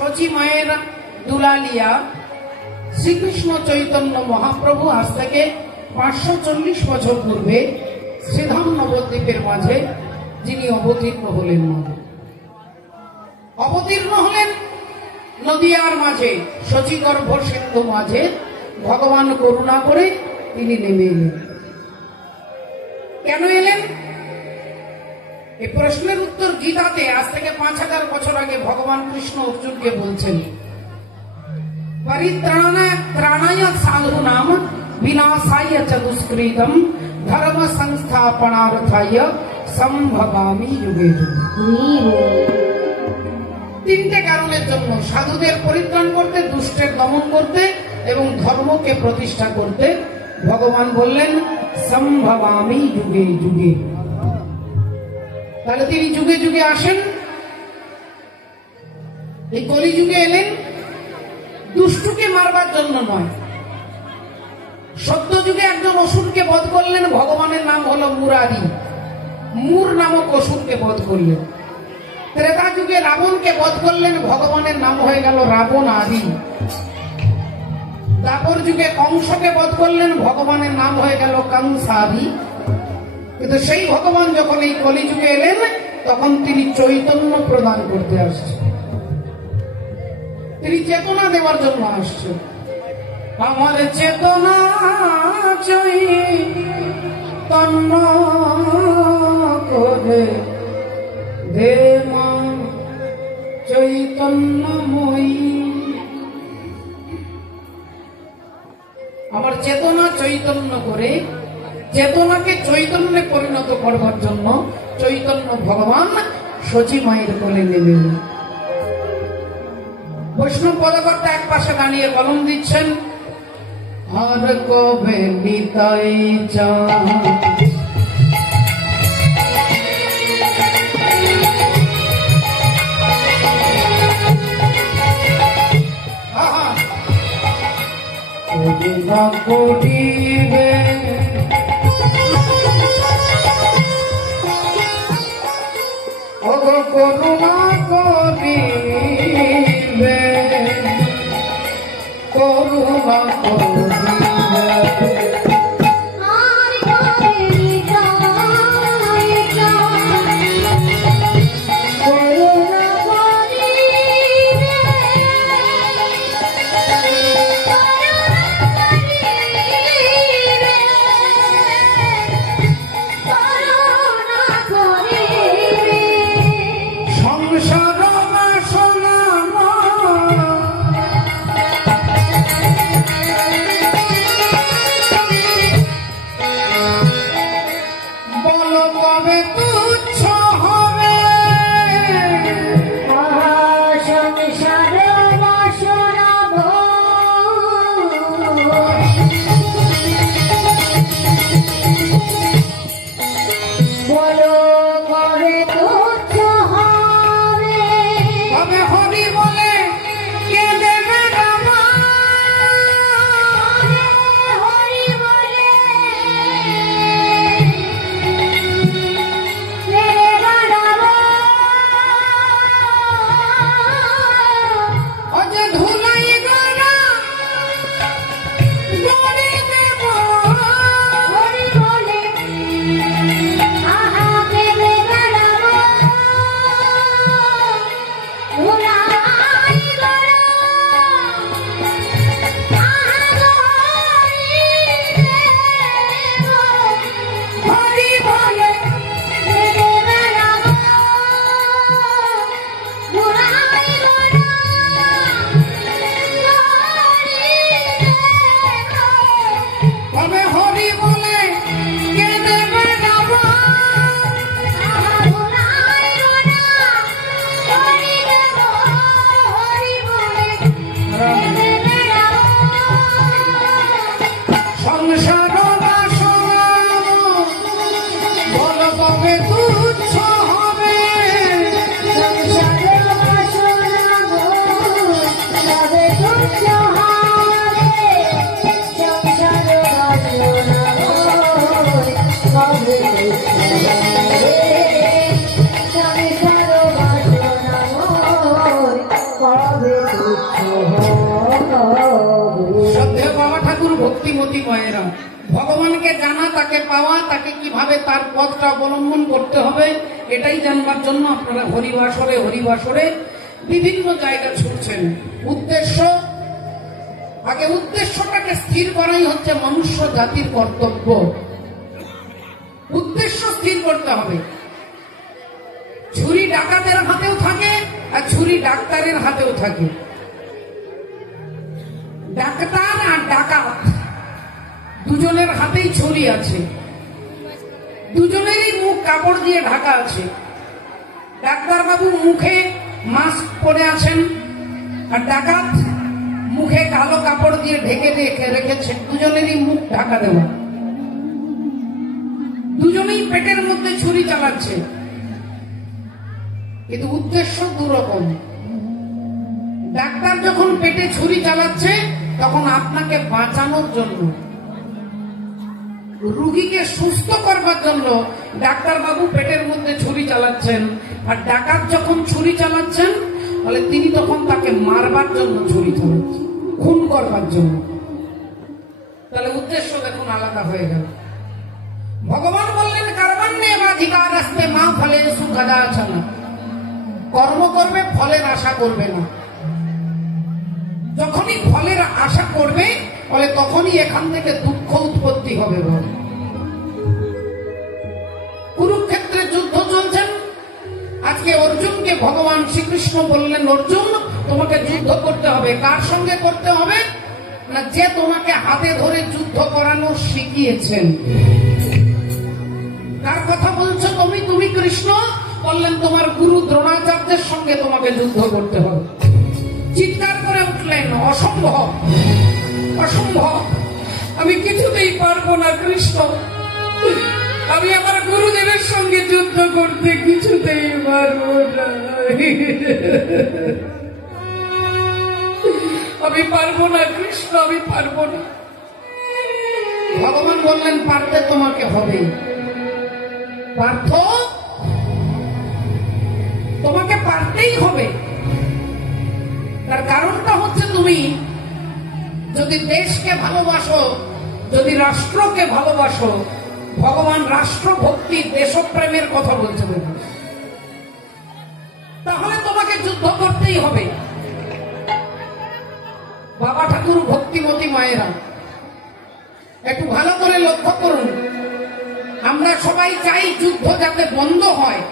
সচি মায়ের দুলালিয়া শ্রীকৃষ্ণ চৈতন্য মহাপ্রভু আজ থেকে 540 বছর পূর্বে শ্রীধাম নবদ্বীপের মাঝে যিনি অবতীর্ণ হলেন নদিয়ার মাঝে শচীগর্ভ সিন্ধু মাঝে ভগবান করুণা করে তিনি নেমে এলেন। কেন এলেন? এই প্রশ্নের উত্তর গীতাতে আজ থেকে 5000 বছর আগে ভগবান কৃষ্ণ অর্জুনকে বলছেন, পরিত্রাণায় সাধূনাম বিনাশায় চ দুষ্কৃতম ধর্ম সংস্থাপনার্থায় সম্ভবামি যুগে যুগে। তিনটে কারণের জন্য, সাধুদের পরিত্রাণ করতে, দুষ্টের দমন করতে এবং ধর্মকে প্রতিষ্ঠা করতে ভগবান বললেন সম্ভবামি যুগে যুগে। তাহলে তিনি যুগে যুগে আসেন। এই কলিযুগে এলেন দুষ্টকে মারবার জন্য নয়। সত্য যুগে একজন অসুরকে বধ করলেন, ভগবানের নাম হলো মুরারি, মূর নামক অসুরকে বধ করলেন। ত্রেতা যুগে রাবণকে বধ করলেন, ভগবানের নাম হয়ে গেল রাবণ আদি। দ্বাপর যুগে কংসকে বধ করলেন, ভগবানের নাম হয়ে গেল কংসাদি। কিন্তু সেই ভগবান যখন এই কলিযুগে এলেন তখন তিনি চৈতন্য প্রদান করতে আসছেন, তিনি চেতনা দেওয়ার জন্য আসছেন। আমার চেতনা চৈতন্য করে দে মা চৈতন্যময়ী। আমার চেতনা চৈতন্য করে, চেতনাকে চৈতন্যে পরিণত করবার জন্য চৈতন্য ভগবান সচি মায়ের কোলে নেমে। বৈষ্ণব পদকর্তা এক পাশে দাঁড়িয়ে কলম দিচ্ছেন, আর কবে নিতাই চা করিবে করুণা করিবে, করুণা করিবে। শ্রদ্ধেয় বাবা ঠাকুর, ভক্তিমতী মায়েরা, ভগবানকে জানা, তাকে পাওয়া, তাকে কিভাবে তার পথটা অবলম্বন করতে হবে এটাই জানবার জন্য আপনারা হরিবাসরে বিভিন্ন জায়গা ছুটছেন। উদ্দেশ্যটাকে স্থির করাই হচ্ছে মনুষ্য জাতির কর্তব্য। উদ্দেশ্য স্থির করতে হবে। ছুরি ডাকাতের হাতেও থাকে আর ছুরি ডাক্তারের হাতেও থাকে। ডাক্তার আর ডাকাত দুজনের হাতেই ছুরি আছে, দুজনেরই মুখ কাপড় দিয়ে ঢাকা আছে। ডাক্তার বাবু মুখে মাস্ক পরে আছেন আর ডাকাত মুখে কালো কাপড় দিয়ে ঢেকে রেখেছে। দুজনেরই মুখ ঢাকা দেওয়া, দুজনেই পেটের মধ্যে ছুরি চালাচ্ছে, কিন্তু উদ্দেশ্য দুরকম। ডাক্তার যখন পেটে ছুরি চালাচ্ছে তখন আপনাকে বাঁচানোর জন্য, রোগীকে সুস্থ করবার জন্য ডাক্তার বাবু পেটের মধ্যে ছুরি চালাচ্ছেন। আর ডাকাত যখন ছুরি চালাচ্ছেন তাহলে তিনি তখন তাকে মারবার জন্য ছুরি চালাচ্ছেন, খুন করবার জন্য। তাহলে উদ্দেশ্য দেখুন আলাদা হয়ে গেল। ভগবান বললেন কর্মণ্যেবাধিকার আসতে মা ফলে সুখদাচনা, কর্ম করবে, ফলের আশা করবে না। যখনই ফলের আশা করবে বলে তখনই এখান থেকে দুঃখ উৎপত্তি হবে। কুরুক্ষেত্রে যুদ্ধ চলছেন। আজকে অর্জুনকে ভগবান শ্রীকৃষ্ণ বললেন, অর্জুন তোমাকে যুদ্ধ করতে হবে। কার সঙ্গে করতে হবে না? যে তোমাকে হাতে ধরে যুদ্ধ করানো শিখিয়েছেন। কার কথা বলছো তুমি? তুমি কৃষ্ণ। বললেন তোমার গুরু দ্রোণাচার্যের সঙ্গে তোমাকে যুদ্ধ করতে হবে। চিৎকার করে উঠলেন, অসম্ভব, অসম্ভব, আমি কিছুতেই পারবো না কৃষ্ণ। আমি আমার গুরুদেবের সঙ্গে যুদ্ধ করতে কিছুতেই পারবো না, আমি পারবো না কৃষ্ণ, আমি পারবো না। ভগবান বললেন পারতে তোমাকে হবে। পার্থ, তোমাকে পারতেই হবে। তার কারণটা হচ্ছে তুমি যদি দেশকে ভালোবাসো, যদি রাষ্ট্রকে ভালোবাসো, ভগবান রাষ্ট্রভক্তি দেশপ্রেমের কথা বলছে, তাহলে তোমাকে যুদ্ধ করতেই হবে। বাবা ঠাকুর, ভক্তিমতী মায়েরা, একটু ভালো করে লক্ষ্য করুন। আমরা সবাই চাই যুদ্ধ যাতে বন্ধ হয়।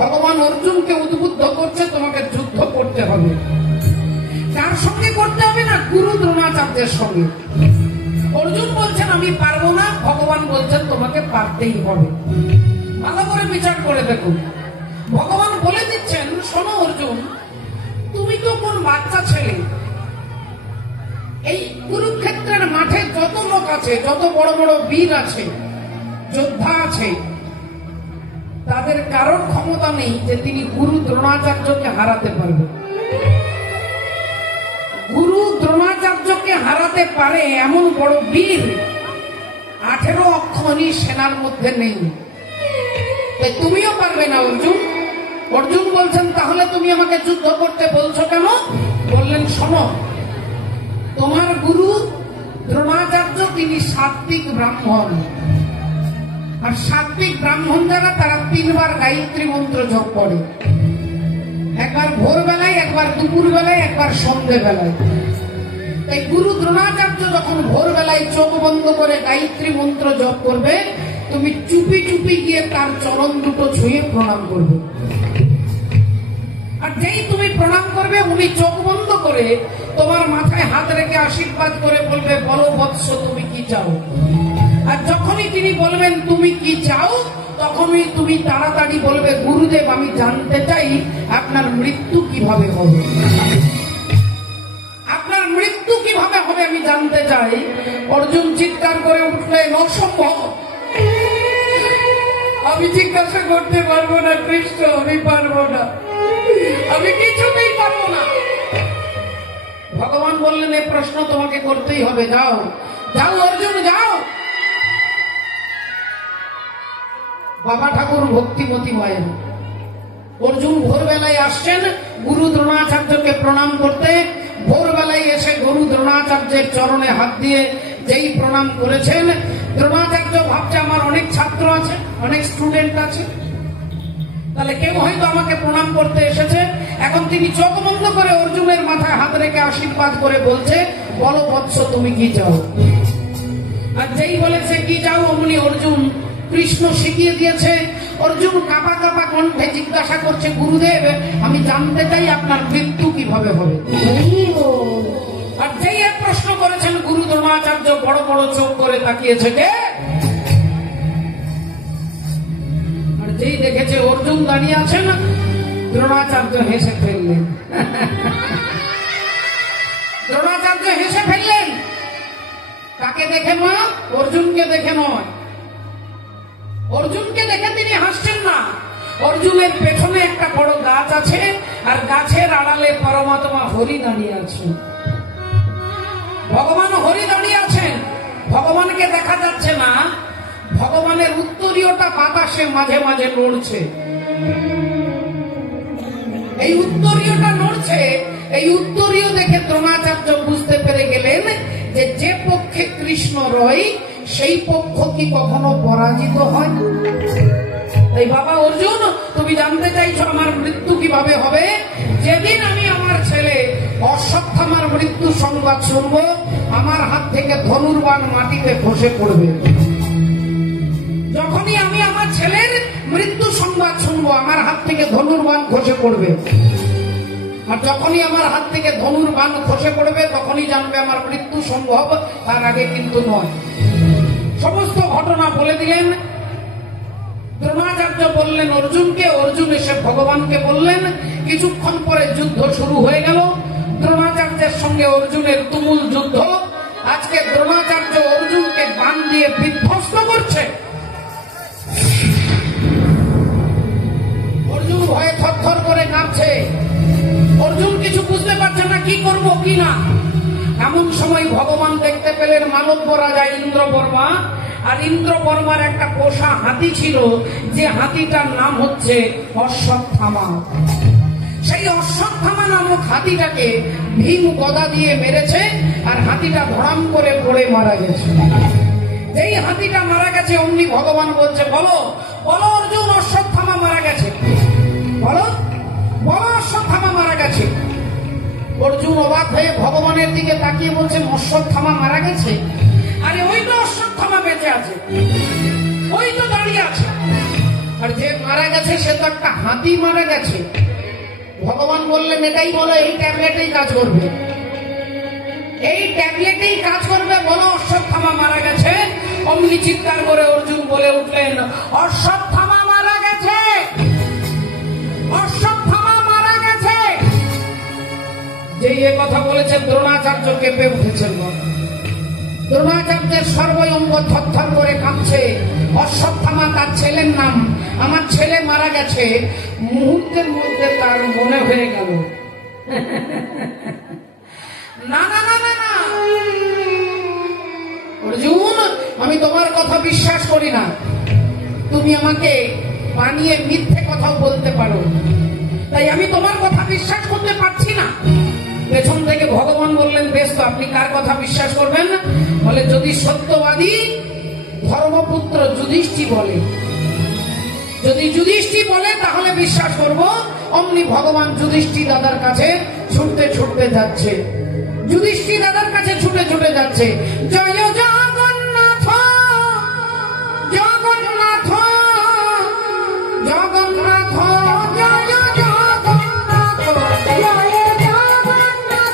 ভগবান অর্জুনকে উদ্বুদ্ধ করছে তোমাকে যুদ্ধ করতে হবে। কার সঙ্গে করতে হবে না? গুরু দ্রোণাচার্যের সঙ্গে। অর্জুন বলছেন আমি পারবো না, ভগবান বলছেন তোমাকে পারতেই হবে। ভালো করে বিচার করে দেখুন। ভগবান বলে দিচ্ছেন, শোনো অর্জুন, তুমি তো কোন বাচ্চা ছেলে। এই কুরুক্ষেত্রের মাঠে যত লোক আছে, যত বড় বড় বীর আছে, যোদ্ধা আছে, তাদের কারোর ক্ষমতা নেই যে তিনি গুরু দ্রোণাচার্যকে হারাতে পারবে। গুরু দ্রোণাচার্যকে হারাতে পারে এমন বড় বীর 18 অক্ষনী সেনার মধ্যে নেই। তুমিও পারবে না অর্জুন। অর্জুন বলছেন তাহলে তুমি আমাকে যুদ্ধ করতে বলছো কেন? বললেন শোনো, তোমার গুরু দ্রোণাচার্য তিনি সাত্বিক ব্রাহ্মণ। আর সাত্বিক ব্রাহ্মণ যারা, তারা 3 বার গায়ত্রী মন্ত্র জপ করে। একবার ভোরবেলায়, একবার দুপুর বেলায়, একবার সন্ধ্যে বেলায়। তাই গুরু দ্রোণাচার্য যখন ভোরবেলায় চোখ বন্ধ করে গায়ত্রী মন্ত্র জপ করবে, তুমি চুপি চুপি গিয়ে তার চরণ দুটো ছুঁয়ে প্রণাম করবে। আর যেই তুমি প্রণাম করবে, উনি চোখ বন্ধ করে তোমার মাথায় হাত রেখে আশীর্বাদ করে বলবে, বলো বৎস তুমি কি চাও। আর যখনই তিনি বলবেন তুমি কি চাও, তখনই তুমি তাড়াতাড়ি বলবে, গুরুদেব আমি জানতে চাই আপনার মৃত্যু কিভাবে হবে। আপনার মৃত্যু কিভাবে হবে আমি জানতে চাই। অর্জুন চিৎকার করে উঠলেন, অসম্ভব, আমি জিজ্ঞাসা করতে পারবো না কৃষ্ণ, আমি পারবো না, আমি কিছুতেই পারবো না। ভগবান বললেন এই প্রশ্ন তোমাকে করতেই হবে, যাও যাও অর্জুন যাও। বাবা ঠাকুর, ভক্তিমতী মায়ের, অর্জুন ভোরবেলায় আসছেন গুরু দ্রোণাচার্যকে প্রণাম করতে। ভোরবেলায় এসে গুরু দ্রোণাচার্যের চরণে হাত দিয়ে যেই প্রণাম করেছেন, দ্রোণাচার্য ভাবছে আমার অনেক ছাত্র আছে, অনেক স্টুডেন্ট আছে, তাহলে কেউ হয়তো আমাকে প্রণাম করতে এসেছে। এখন তিনি চোখ বন্ধ করে অর্জুনের মাথায় হাত রেখে আশীর্বাদ করে বলছে, বলো বৎস তুমি কি চাও। আর যেই বলেছে কি চাও, অমনি অর্জুন, কৃষ্ণ শিখিয়ে দিয়েছে। অর্জুন কাঁপা কাঁপা কণ্ঠে জিজ্ঞাসা করছে, গুরুদেব আমি জানতে চাই আপনার মৃত্যু কিভাবে হবে। আর যেই এক প্রশ্ন করেছেন, গুরু দ্রোণাচার্য বড় বড় চোখ করে তাকিয়েছে, কে? আর যেই দেখেছে অর্জুন দাঁড়িয়ে আছেন, দ্রোণাচার্য হেসে ফেললেন। দ্রোণাচার্য হেসে ফেললেন। কাকে দেখে মা? অর্জুনকে দেখে নয়। অর্জুনকে দেখে তিনি হাসছেন না। অর্জুনের পেছনে একটা বড় গাছ আছে, আর গাছের আড়ালে পরমাত্মা হরি দাঁড়িয়ে আছেন। ভগবান হরি দাঁড়িয়ে আছেন। ভগবানকে দেখা যাচ্ছে না, ভগবানের উত্তরীয়টা বাতাসে মাঝে মাঝে নড়ছে। এই উত্তরীয়টা নড়ছে, এই উত্তরীয় দেখে দ্রোণাচার্য বুঝতে পেরে গেলেন যে পক্ষে কৃষ্ণ রয় সেই পক্ষ কি কখনো পরাজিত হয়? তাই বাবা অর্জুন, তুমি জানতে চাইছো আমার মৃত্যু কিভাবে হবে? যেদিন আমি আমার ছেলে অশ্বত্থামার মৃত্যু সংবাদ শুনবো, আমার হাত থেকে ধনুর্বাণ মাটিতে খসে পড়বে। যখনই আমি আমার ছেলের মৃত্যু সংবাদ শুনবো, আমার হাত থেকে ধনুর্বাণ খসে পড়বে। আর যখনই আমার হাত থেকে ধনুর্বাণ খসে পড়বে, তখনই জানবে আমার মৃত্যু সম্ভব, তার আগে কিন্তু নয়। সমস্ত ঘটনা বলে দিলেন। দ্রোণাচার্য বললেন অর্জুনকে, অর্জুন এসে ভগবানকে বললেন। কিছুক্ষণ পরে যুদ্ধ শুরু হয়ে গেল। দ্রোণাচার্যের সঙ্গে অর্জুনের তুমুল যুদ্ধ। আজকে দ্রোণাচার্য অর্জুনকে বাণ দিয়ে বিধ্বস্ত করছে। অর্জুন ভয়ে থরথর করে কাঁপছে। অর্জুন কিছু বুঝতে পারছে না কি করব কি না। এমন সময় ভগবান দেখতে পেলেন মালব্য রাজা ইন্দ্রবর্মা। আর ইন্দ্রবর্মার একটা পোষা হাতি ছিল, যে হাতিটার নাম হচ্ছে অশ্বত্থামা। সেই অশ্বত্থামা নামক হাতিটাকে ভীম গদা দিয়ে মেরেছে, আর হাতিটা ধড়াম করে পড়ে মারা গেছে। যেই হাতিটা মারা গেছে, অমনি ভগবান বলছে, বলো বলো অর্জুন, অশ্বত্থামা মারা গেছে। বলো বলো অশ্বত্থামা মারা গেছে। অর্জুন অবাক হয়ে ভগবানের দিকে তাকিয়ে বলছেন, অশ্বত্থামা মারা গেছে? আরে ওই তো অশ্বত্থামা বেঁচে আছে, ওই তো দাঁড়িয়ে আছে। আর যে মারা গেছে সে তো একটা হাতি মারা গেছে। ভগবান বললেন, এটাই বলো, এই ট্যাবলেটেই কাজ করবে, এই ট্যাবলেটেই কাজ করবে। বলো অশ্বত্থামা মারা গেছে। অমনি চিৎকার করে অর্জুন বলে উঠলেন, অশ্বত্থামা মারা গেছে, অশ্বত্থামা মারা গেছে। যেই এ কথা বলেছে, দ্রোণাচার্য কেঁপে উঠেছেন। দ্রোণাচার্যের সর্বঙ্গ থরথর করে কাঁপছে। অশ্বত্থামা তার ছেলের নাম। আমার ছেলে মারা গেছে। মুহূর্তের মধ্যে তার মনে হয়ে গেল, না না না না না অর্জুন, আমি তোমার কথা বিশ্বাস করি না। তুমি আমাকে বানিয়ে মিথ্যে কথাও বলতে পারো, তাই আমি তোমার কথা বিশ্বাস করতে পারছি না। পেছন থেকে ভগবান বললেন, বেশ তো, আপনি কার কথা বিশ্বাস করবেন? বলে, যদি সত্যবাদী ধর্মপুত্র যুধিষ্ঠির বলে, যদি যুধিষ্ঠির বলে তাহলে বিশ্বাস করব। অমনি ভগবান যুধিষ্ঠির দাদার কাছে ছুটতে ছুটতে যাচ্ছে। যুধিষ্ঠির দাদার কাছে ছুটে ছুটে যাচ্ছে। জয় জগন্নাথ জগন্নাথ জগন্নাথ, জয় জগন্নাথ, জয় জগন্নাথ,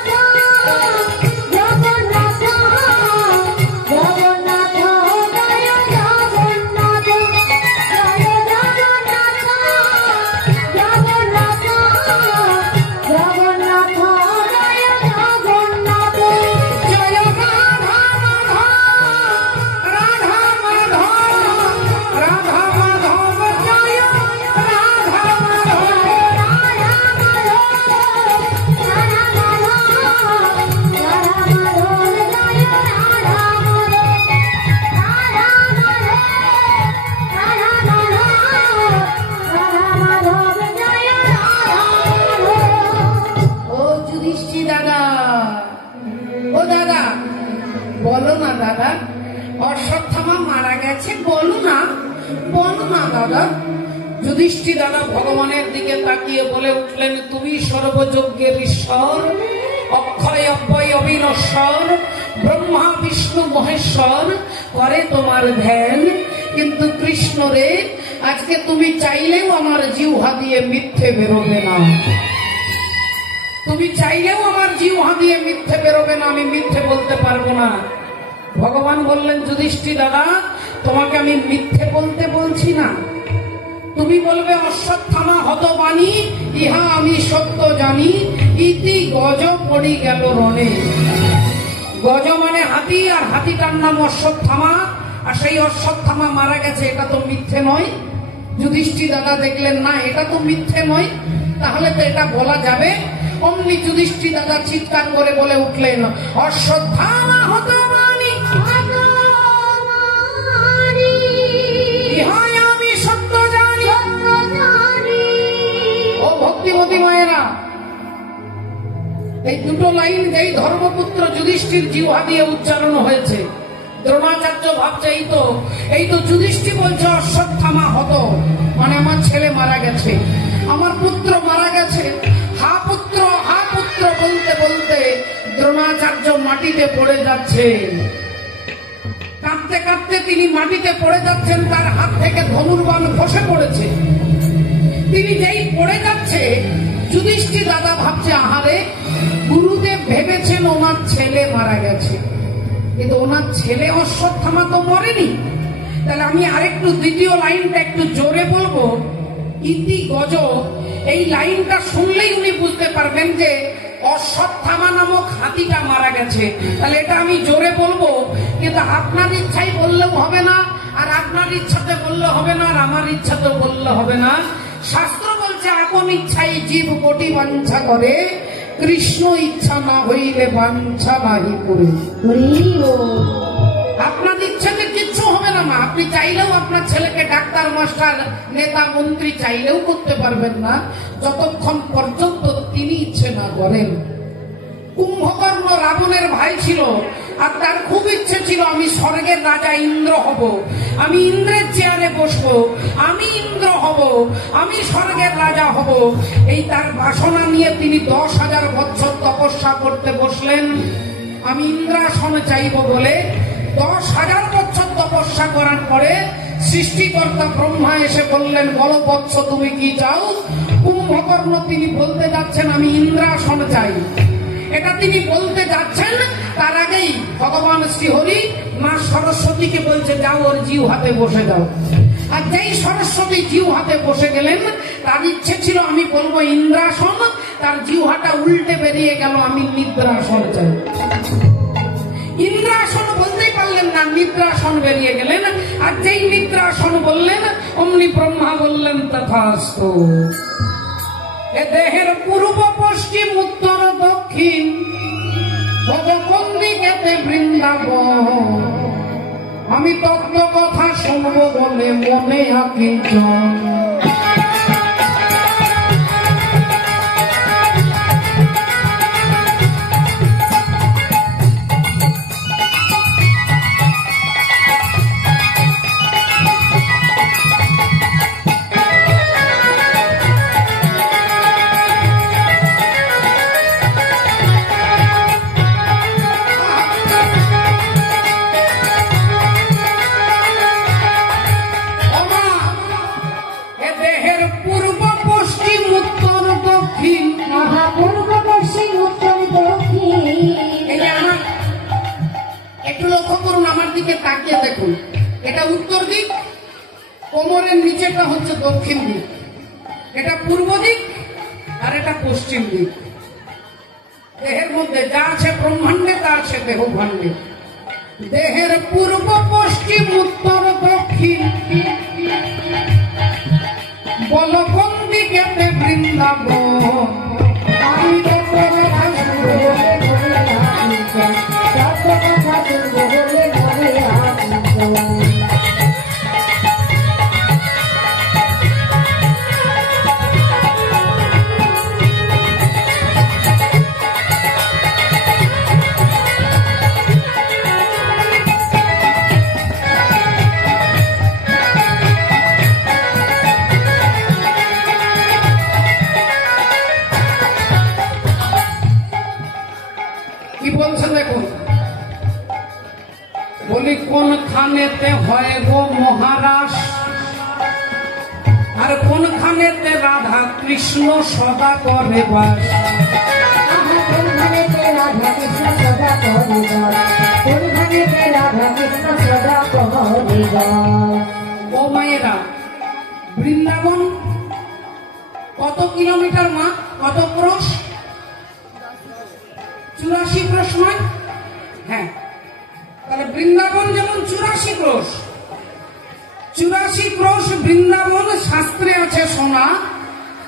জগন্নাথ, জগন্নাথ, জয় জগন্নাথ, জয় জগন্নাথ, জগন্নাথ, জগন্নাথ, জয় জগন্নাথ, জয় রাধা রাধা বলো না দাদা, অশ্বত্থামা মারা গেছে, বলো না দাদা। যুধিষ্ঠির দাদা ভগবানের দিকে তাকিয়ে বলে উঠলেন, তুমি সর্বযজ্ঞের ঈশ্বর, অক্ষয় অব্যয় অবিনশ্বর, ব্রহ্মা বিষ্ণু মহেশ্বর, করে তোমার ধ্যান। কিন্তু কৃষ্ণ রে, আজকে তুমি চাইলেও আমার জিহ্বা দিয়ে মিথ্যে বেরোবে না, তুমি চাইলেও আমার জিহ্বা দিয়ে মিথ্যে বেরোবে না, আমি মিথ্যে বলতে পারবো না। ভগবান বললেন, যুধিষ্ঠির দাদা, তোমাকে আমি মিথ্যে বলতে বলছি না, তুমি বলবে অশ্বত্থামা হতবাণী, ইহা আমি সত্য জানি, ইতি গজ পড়ি গেল রণে। গজ মানে হাতি, আর হাতিটার নাম অশ্বত্থামা, আর সেই অশ্বত্থামা মারা গেছে, এটা তো মিথ্যে নয়। যুধিষ্ঠির দাদা দেখলেন, না এটা তো মিথ্যে নয়, তাহলে তো এটা বলা যাবে। অমনি যুধিষ্ঠির দাদা চিৎকার করে বলে উঠলেন, অশ্বত্থামা হতবাণী, ইহা আমি সত্য জানি। ও ভক্তিমতী মায়েরা, এই দুটো লাইন যেই ধর্মপুত্র যুধিষ্ঠির জিহ্বা দিয়ে উচ্চারণ হয়েছে, দ্রোণাচার্য ভাবছে এই তো যুধিষ্ঠির বলছে অশ্বত্থামা হত, মানে আমার ছেলে মারা গেছে, আমার পুত্র মারা গেছে। হা পুত্র বলতে বলতে দ্রোণাচার্য মাটিতে পড়ে যাচ্ছে, কাঁদতে কাঁদতে তিনি মাটিতে পড়ে যাচ্ছেন, তার হাত থেকে ধনুর্বাণ খসে পড়েছে। তিনি যেই পড়ে যাচ্ছে, যুধিষ্ঠির দাদা ভাবছে, আহারে, গুরুদেব ভেবেছেন ওনার ছেলে মারা গেছে, কিন্তু ওনার ছেলে অশ্বত্থামা তো মরেনি। তাহলে আমি আরেকটু দ্বিতীয় লাইনটা একটু জোরে বলবো, ইতি গজ। এই লাইনটা শুনলেই উনি বুঝতে পারবেন যে অশ্বত্থামা নামক হাতিটা মারা গেছে। তাহলে এটা আমি জোরে বলবো, কিন্তু আপনার ইচ্ছাই বললেও হবে না, আর আপনার ইচ্ছাতে বললে হবে না, আর আমার ইচ্ছাতে বললে হবে না। শাস্ত্র বলছে, আপন ইচ্ছাই জীব কোটি বাঞ্ছা করে, কৃষ্ণ ইচ্ছা না হইলে বাঞ্ছা নাহি করে। আপনার ইচ্ছাতে কিচ্ছু হবে না মা, আপনি চাইলেও আপনার ছেলেকে ডাক্তার, মাস্টার, নেতা, মন্ত্রী চাইলেও করতে পারবেন না, যতক্ষণ পর্যন্ত তিনি ইচ্ছে না করেন। কুম্ভকর্ণ রাবণের ভাই ছিল, আর তার খুব ইচ্ছে ছিল, আমি স্বর্গের রাজা ইন্দ্র হব, আমি ইন্দ্রের চেয়ারে বসবো, আমি ইন্দ্র হব, আমি স্বর্গের রাজা হব। এই তার বাসনা নিয়ে তিনি 10,000 বছর তপস্যা করতে বসলেন, আমি ইন্দ্রাসন চাইব বলে। 10,000 বছর তপস্যা করার পরে সৃষ্টিকর্তা ব্রহ্মা এসে বললেন, বলো বৎস তুমি কি চাও? কুম্ভকর্ণ তিনি বলতে যাচ্ছেন, আমি ইন্দ্রাসন চাই। এটা তিনি বলতে যাচ্ছেন, তার আগেই ভগবান শ্রীহরি মা সরস্বতীকে বলছে, যাও ওর জিহ্বাতে বসে যাও। আর যেই সরস্বতী জিহ্বাতে বসে গেলেন, তার ইচ্ছে ছিল আমি বলবো ইন্দ্রাসন, তার জিহ্বাটা উল্টে বেরিয়ে গেল, আমি নিদ্রাসন চাই। ইন্দ্রাসন বলতেই পারলেন না, নিদ্রাসন বেরিয়ে গেলেন। আর যেই নিদ্রাসন বললেন, অমনি ব্রহ্মা বললেন, তথাস্তু। এ দেহের পূর্ব পশ্চিম উত্তর দক্ষিণ কোন দিকেতে বৃন্দাবন, আমি তত্ত্ব কথা শুনবো বলে মনে আকিঞ্চন। তাকিয়ে দেখুন, এটা উত্তর দিক, কোমরের নিচেটা হচ্ছে দক্ষিণ দিক, এটা পূর্ব দিক, আর এটা পশ্চিম দিক। দেহের মধ্যে যা আছে ব্রহ্মাণ্ডে, তা আছে দেহভাণ্ডে। দেহের পূর্ব পশ্চিম উত্তর দক্ষিণ, বল কোন দিকেতে বৃন্দাবন, আমি কি বলছে দেখুন, বলি কোন খানেতে হয় গো মহারাজ, আর কোন খানেতে রাধা কৃষ্ণ সদা করে বাস। কোন খানেতে রাধা কৃষ্ণ সদা করে বাস, কোন খানেতে রাধা কৃষ্ণ সদা করে বাস। ও মায়েরা, বৃন্দাবন কত কিলোমিটার মা, কত ক্রোশ? 84 ক্রোশ নয়? হ্যাঁ, তাহলে বৃন্দাবন যেমন 84 ক্রোশ, 84 ক্রোশ বৃন্দাবন শাস্ত্রে আছে সোনা।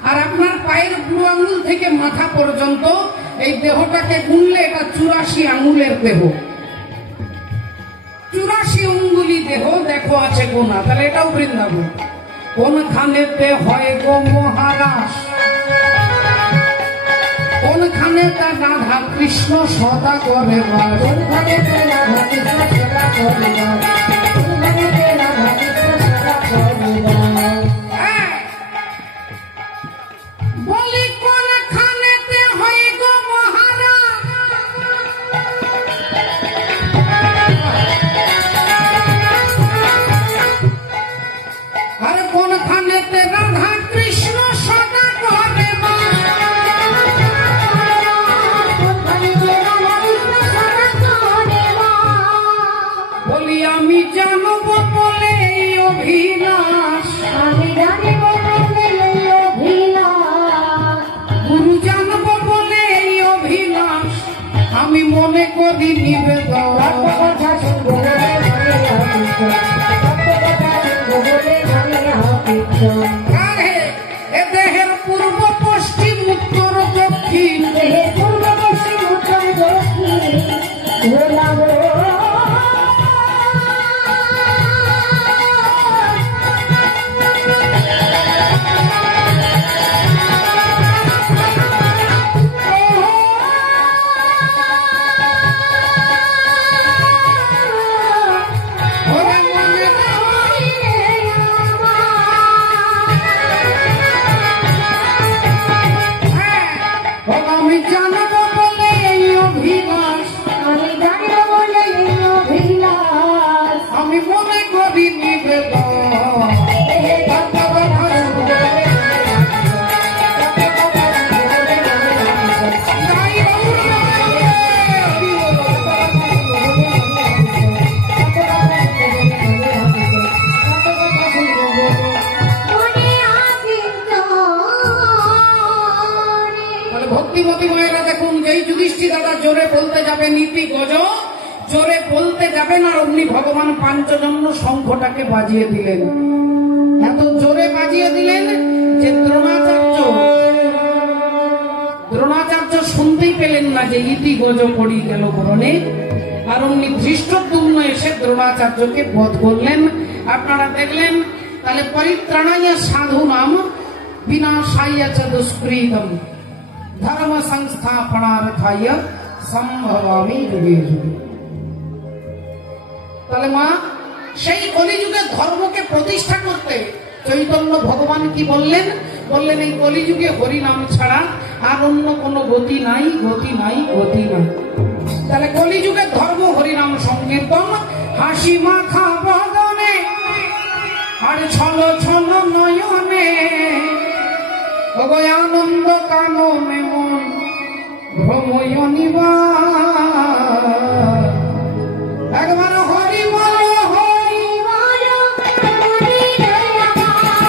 আর আপনার পায়ের বুড়ো আঙুল থেকে মাথা পর্যন্ত এই দেহটাকে গুনলে এটা 84 আঙুলের দেহ, 84 অঙ্গুলি দেহ দেখো আছে গোনা। তাহলে এটাও বৃন্দাবন। কোনখানেতে হয় গো মহারাজ, কোনখানে তার রাধা কৃষ্ণ সদা করে বাস। কোন খানেতে রাধা কৃষ্ণ সদা করে বাস, কোন খানেতে রাধা কৃষ্ণ সদা করে বাস। বলি কোনখানেতে হয় গো মহারাজ, আর কোনখানেতে রাধা কৃষ্ণ সদা করে বাস। কোন খানেতে রাধা কৃষ্ণ সদা করে বাস। বলি আমি জানব বলে এই অভিলাষ, আমি জানিব বলে এই অভিলাষ, গুরু জানব বলে এই অভিলাষ, আমি মনে করি নিবেদন। সত্য কথা শুনব বলে মনে হাকিকত, সত্য কথা শুনব বলে মনে হাকিকত। আরে এ দেহের পূর্ব পশ্চিম উত্তর দক্ষিণ, দেহের পূর্ব পশ্চিম উত্তর দক্ষিণ ঘোরাব। ওরে মনে আমি জানব বলে এই অভিলাষ, আমি জানিব বলে এই অভিলাষ, আমি মনে করি নিবেদন। দেহের সত্য কথা শুনব বলে যাই গৌর তাহলে ভক্তিমতী মায়েরা দেখুন, যেই যুধিষ্ঠির দাদা জোরে বলতে যাবে নীতি গজ, জোরে বলতে যাবেন আর অমনি ভগবান পাঞ্চজন্য শঙ্খটাকে বাজিয়ে দিলেন। এত জোরে বাজিয়ে দিলেন যে দ্রোণাচার্য শুনতেই পেলেন না যে ইতি গজ পড়ি গেল বরণে। আর অমনি ধৃষ্টদ্যুম্ন এসে দ্রোণাচার্যকে বধ করলেন। আপনারা দেখলেন, তাহলে পরিত্রাণায় সাধু নাম বিনাশায় চ দুষ্কৃতম ধর্ম সংস্থাপনার্থায় সম্ভবামি যুগে যুগে। তাহলে মা, সেই কলিযুগে ধর্মকে প্রতিষ্ঠা করতে চৈতন্য ভগবান কি বললেন? বললেন এই কলিযুগে হরিনাম ছাড়া আর অন্য কোনো গতি নাই, গতি নাই, গতি নাই। তাহলে কলিযুগের ধর্ম হরিনাম সংকীর্তন, হাসি মাখা বদনে আর ছল ছল নয়নে, আনন্দ কাননে মন ভ্রময় নিবার। একবার হরি বল, হরি বল, হরি বল, হরি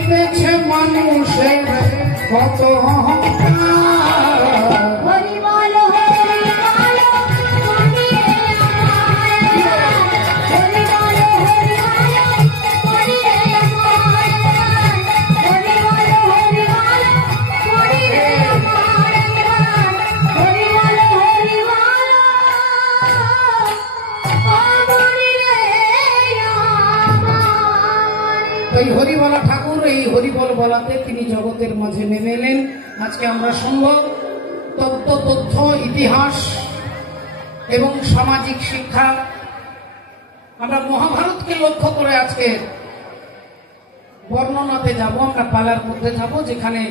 করিতেছে মানুষের কত অহংকার। হরি বল হরি বল মনে আমার, হরি বল হরি বল মনে আমার, হরি বল হরি বল মনে আমার, হরি বল হরি বল মনে আমার। এই হরিবলা ঠাকুর এই হরিবল বলাতে তিনি জগতের মাঝে নেমে এলেন। আজকে আমরা শুনব তত্ত্ব, তথ্য, ইতিহাস এবং সামাজিক শিক্ষা। আমরা মহাভারতকে লক্ষ্য করে আজকে বর্ণনাতে যাব। আমরা পালার মধ্যে যাব, যেখানে